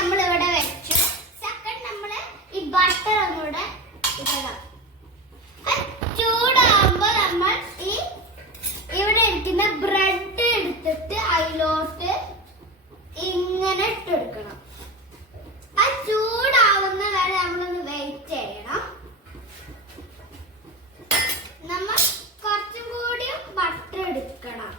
നമ്മൾ ഇവിടെ വെച്ചു. സെക്കൻഡ് നമ്മൾ ഈ ബട്ടർ ഒന്നുകൂടെ ഇടണം. ചൂടാകുമ്പോൾ നമ്മൾ ഈ ഇവിടെ ഇരിക്കുന്ന ബ്രെഡ് എടുത്തിട്ട് അതിലോട്ട് ഇങ്ങനെ ഇട്ടെടുക്കണം. ആ ചൂടാവുന്ന വരെ നമ്മളൊന്ന് വെയിറ്റ് ചെയ്യണം. നമ്മൾ കുറച്ചും കൂടി ബട്ടർ എടുക്കണം.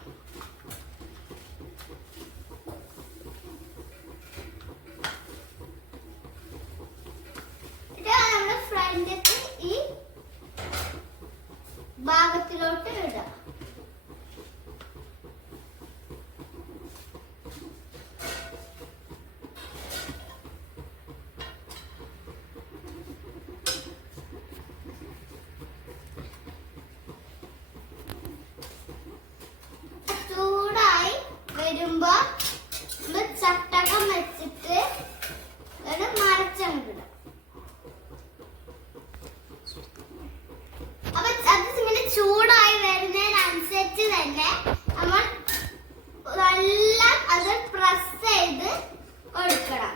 നമ്മുടെ ഫ്രണ്ടിലേക്ക് ഈ ഭാഗത്തിലോട്ട് ഇടാം. ചൂടായി വരുമ്പോ ചട്ടകം വെച്ചിട്ട് മറച്ചിടാം. അപ്പൊ അത് ഇങ്ങനെ ചൂടായി വരുന്നതിനനുസരിച്ച് തന്നെ നമ്മൾ നല്ല അത് പ്രസ് ചെയ്ത് കൊടുക്കണം.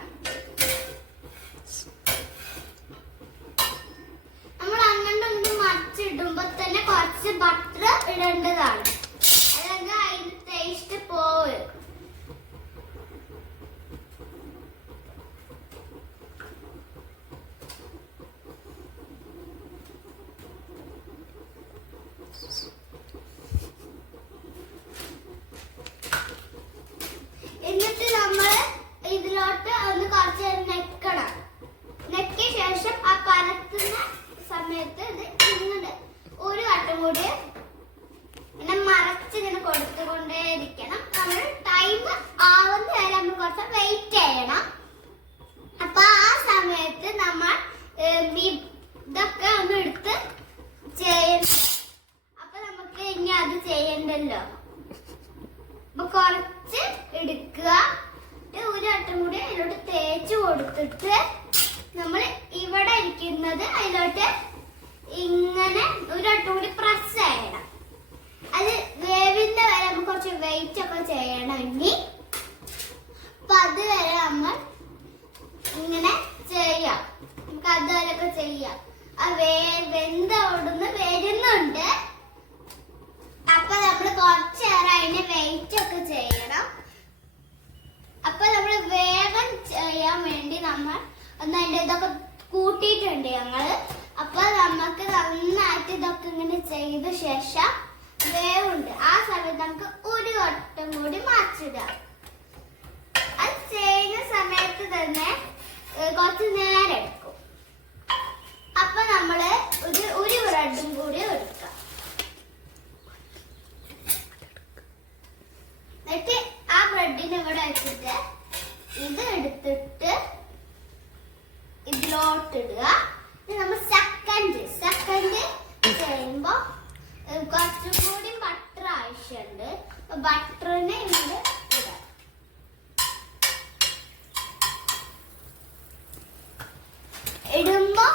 നമ്മൾ അങ്ങോട്ട് മറിച്ചിടുമ്പോ തന്നെ കുറച്ച് ബട്ടർ ഇടേണ്ടതാണ്, അല്ലെങ്കിൽ അതിന്റെ ടേസ്റ്റ് പോവും. എന്നിട്ട് നമ്മൾ ഇതിലോട്ട് ഒന്ന് കുറച്ച് നെക്കണം. നെക്കിയ ശേഷം ആ പരത്തുന്ന സമയത്ത് ഇത് ഇങ്ങനെ ഒരു വട്ടം കൂടി ഇങ്ങനെ മറച്ച് ഇങ്ങനെ കൊടുത്തുകൊണ്ടേയിരിക്കണം. നമ്മൾ ടൈം ആവുന്ന വരെ നമ്മൾ കുറച്ച് വെയിറ്റ് ചെയ്യണം. അപ്പൊ ആ സമയത്ത് നമ്മൾ ഇതൊക്കെ ഒന്ന് എടുത്ത് ചെയ്യണം. അപ്പൊ നമുക്ക് ഇനി അത് ചെയ്യണ്ടല്ലോ. അപ്പൊ കുറച്ച് എടുക്കുക, ഒരു വട്ടം കൂടി അതിലോട്ട് തേച്ച് കൊടുത്തിട്ട് നമ്മൾ ഇവിടെ ഇരിക്കുന്നത് അതിലോട്ട് ഇങ്ങനെ ഒരു വട്ടം കൂടി പ്രസ് ചെയ്യണം. അത് വേവിന്റെ വരെ നമുക്ക് കുറച്ച് വെയിറ്റ് ഒക്കെ ചെയ്യണമെങ്കിൽ അപ്പൊ അതുവരെ നമ്മൾ ഇങ്ങനെ ചെയ്യാം. നമുക്ക് അതുവരെയൊക്കെ ചെയ്യാം. ആ വെന്ത ഓടുന്ന് വരുന്നുണ്ട്. അപ്പൊ നമ്മൾ കുറച്ചേറെ അതിന് വെയിറ്റ് ഒക്കെ ചെയ്യണം. അപ്പൊ നമ്മൾ വേഗം ചെയ്യാൻ വേണ്ടി നമ്മൾ ഒന്ന് അതിന്റെ ഇതൊക്കെ കൂട്ടിയിട്ടുണ്ട് ഞങ്ങള്. അപ്പൊ നമുക്ക് നന്നായിട്ട് ഇതൊക്കെ ഇങ്ങനെ ചെയ്ത ശേഷം വേവുണ്ട്. ആ സമയത്ത് നമുക്ക് ഒരു വട്ടം കൂടി മറിച്ചിടാം. അത് ചെയ്യുന്ന സമയത്ത് തന്നെ കുറച്ച് നേരം എടുക്കും. അപ്പൊ നമ്മള് ഒരു ബ്രെഡും കൂടി എടുക്കാം. എന്നിട്ട് ആ ബ്രെഡിന് ഇവിടെ വെച്ചിട്ട് ഇത് എടുത്തിട്ട് ഇതിലോട്ട് ഇടുക. നമ്മൾ സെക്കൻഡ് ചെയ്യുമ്പോ കുറച്ചും കൂടി ബട്ടർ ആവശ്യമുണ്ട്. ബട്ടറിന് ഇങ്ങോട്ട് ഇടാം. ഇടുമ്പോ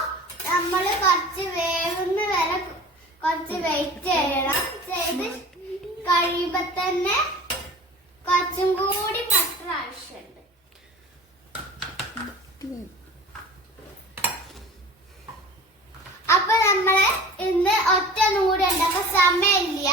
നമ്മള് കുറച്ച് വേവുന്ന വരെ കുറച്ച് വെയിറ്റ് ചെയ്യണം. ചെയ്ത് കഴിയുമ്പോ തന്നെ കുറച്ചും കൂടി ബട്ടർ ആവശ്യമുണ്ട്. അപ്പൊ നമ്മള് ഇന്ന് ഒറ്റ ഒന്നും കൂടി ഉണ്ടാക്കാൻ സമയമില്ല.